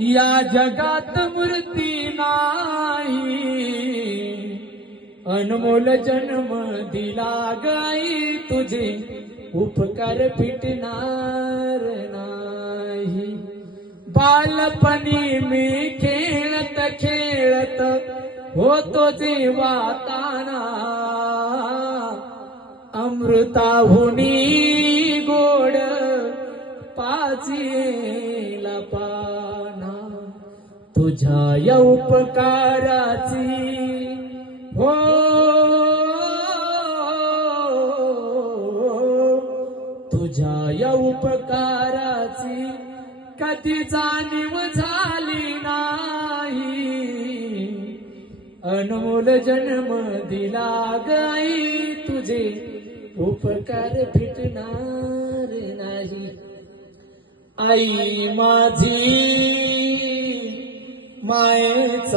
या जगात मूर्ती नाही. अनमोल जन्म दिला गाई तुझे उपकार फिटणार नाही. बालपणी मी खेळत खेळत होतो जेव्हा ताना अमृताहुनी गोड पाचीला पा तुझ्या या उपकाराची. हो तुझ्या या उपकाराची कधी जाणीव झाली नाही. अनमोल जन्म दिला गाई तुझे उपकार फिटणार नाही. आई माझी 埋ป